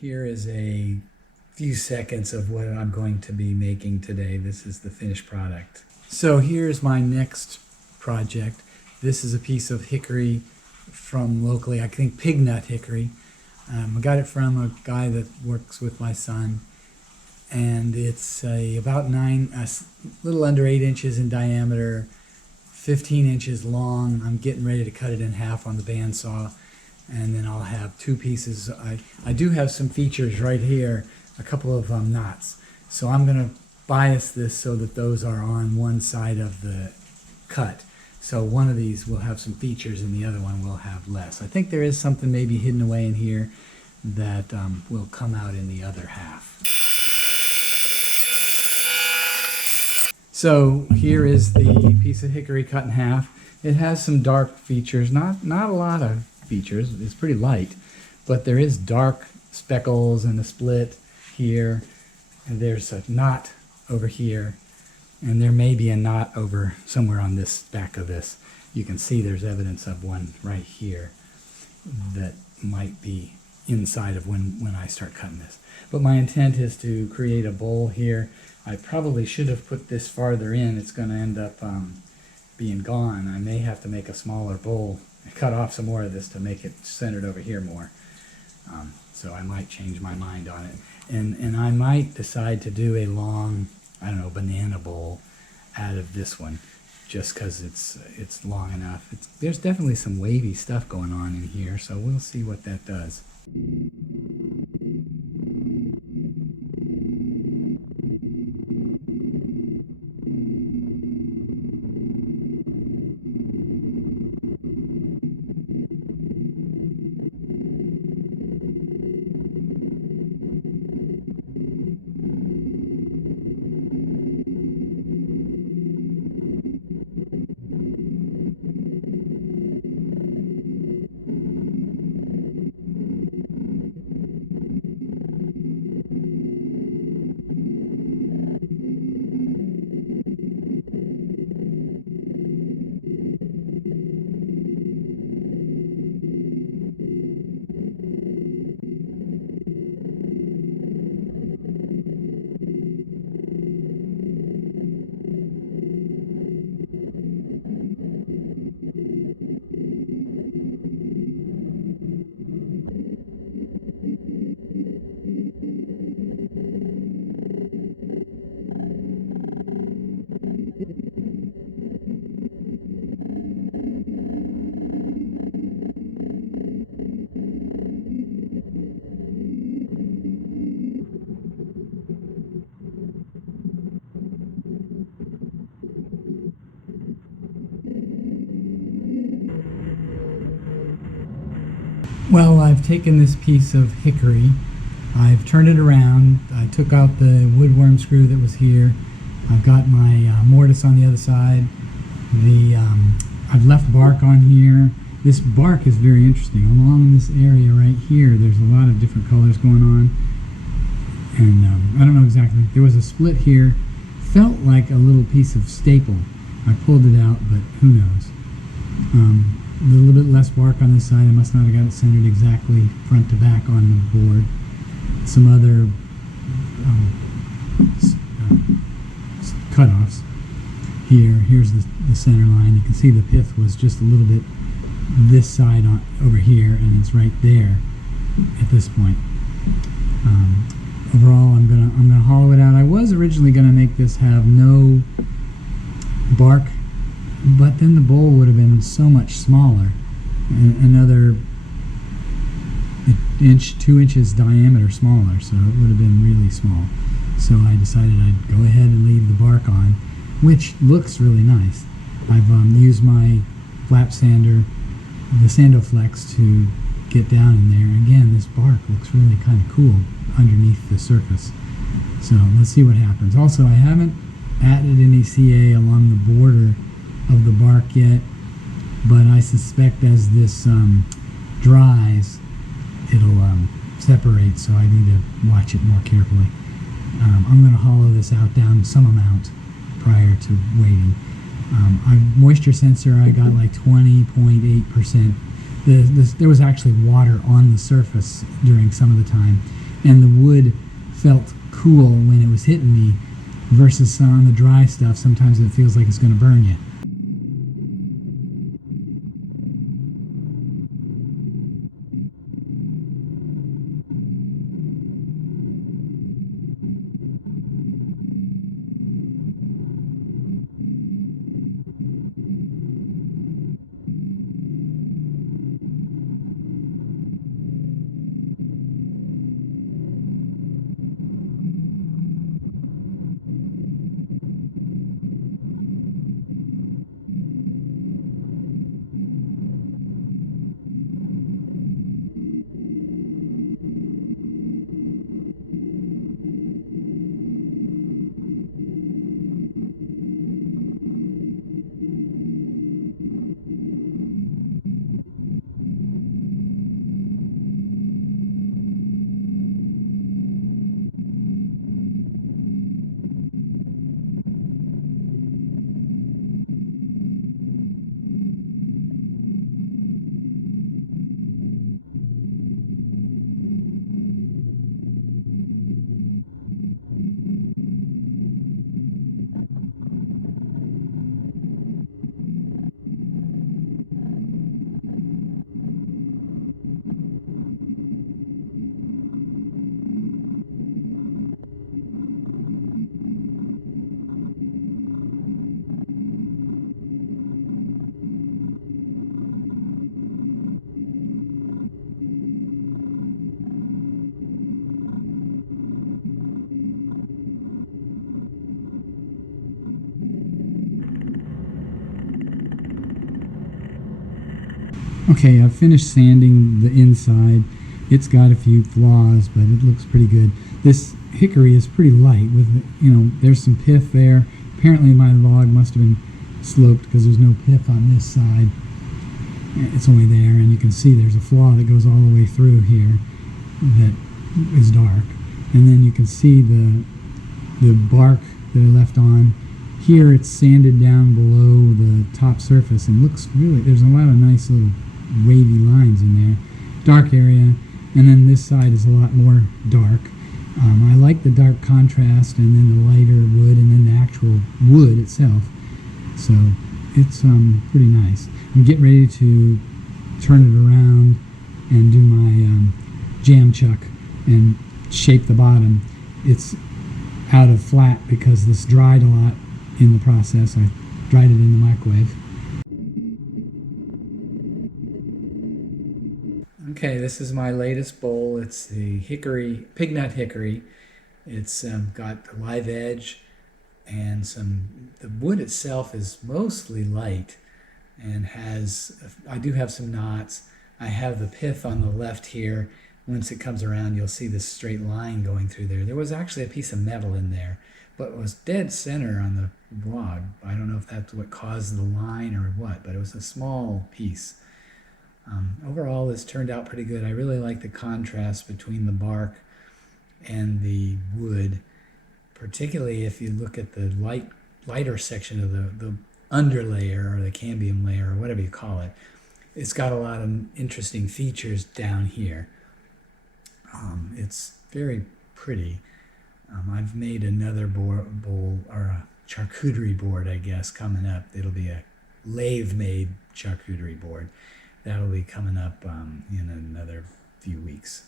Here is a few seconds of what I'm going to be making today. This is the finished product. So here's my next project. This is a piece of hickory from locally, I think Pignut Hickory. I got it from a guy that works with my son, and it's a little under 8 inches in diameter, 15 inches long. I'm getting ready to cut it in half on the bandsaw, and then I'll have two pieces. I do have some features right here, a couple of knots. So I'm going to bias this so that those are on one side of the cut. So one of these will have some features and the other one will have less. I think there is something maybe hidden away in here that will come out in the other half. So here is the piece of hickory cut in half. It has some dark features, not a lot of features. It's pretty light, but there is dark speckles and a split here, and there's a knot over here, and there may be a knot over somewhere on this back of this. You can see there's evidence of one right here that might be inside of when I start cutting this. But my intent is to create a bowl here. I probably should have put this farther in. It's going to end up being gone. I may have to make a smaller bowl and cut off some more of this to make it centered over here more. So I might change my mind on it. And I might decide to do a long, I don't know, banana bowl out of this one, just because it's long enough. There's definitely some wavy stuff going on in here, so we'll see what that does. Well, I've taken this piece of hickory, I've turned it around, I took out the woodworm screw that was here, I've got my mortise on the other side, I've left bark on here. This bark is very interesting. Along this area right here, there's a lot of different colors going on, and I don't know exactly. There was a split here, felt like a little piece of staple. I pulled it out, but who knows. A little bit less bark on this side. I must not have got it centered exactly front to back on the board. Some other cutoffs. Here's the center line. You can see the pith was just a little bit this side over here, and it's right there at this point. Overall, I'm gonna hollow it out. I was originally gonna make this have no bark, but then the bowl would have been so much smaller, another 2 inches diameter smaller, so it would have been really small. So I decided I'd go ahead and leave the bark on, which looks really nice. I've used my flap sander, the Sandoflex, to get down in there. Again, this bark looks really kind of cool underneath the surface. So let's see what happens. Also, I haven't added any CA along the border of the bark yet, but I suspect as this dries, it'll separate, so I need to watch it more carefully. I'm going to hollow this out down some amount prior to waiting. Moisture sensor, I got like 20.8%. There was actually water on the surface during some of the time, and the wood felt cool when it was hitting me, versus on the dry stuff sometimes it feels like it's going to burn you. Okay, I've finished sanding the inside. It's got a few flaws, but it looks pretty good. This hickory is pretty light with, there's some pith there. Apparently my log must have been sloped because there's no pith on this side. It's only there, and you can see there's a flaw that goes all the way through here that is dark. And then you can see the bark that I left on. Here it's sanded down below the top surface and looks really, there's a lot of nice little wavy lines in there. Dark area, and then this side is a lot more dark. I like the dark contrast, and then the lighter wood, and then the actual wood itself. So it's pretty nice. I'm getting ready to turn it around and do my jam chuck and shape the bottom. It's out of flat because this dried a lot in the process. I dried it in the microwave. Okay, this is my latest bowl. It's the hickory, Pignut Hickory. It's got a live edge and the wood itself is mostly light and I do have some knots. I have the pith on the left here. Once it comes around, you'll see this straight line going through there. There was actually a piece of metal in there, but it was dead center on the log. I don't know if that's what caused the line or what, but it was a small piece. Overall, this turned out pretty good. I really like the contrast between the bark and the wood, particularly if you look at the lighter section of the underlayer or the cambium layer or whatever you call it. It's got a lot of interesting features down here. It's very pretty. I've made another bowl or a charcuterie board, I guess, coming up. It'll be a lathe-made charcuterie board. That'll be coming up in another few weeks.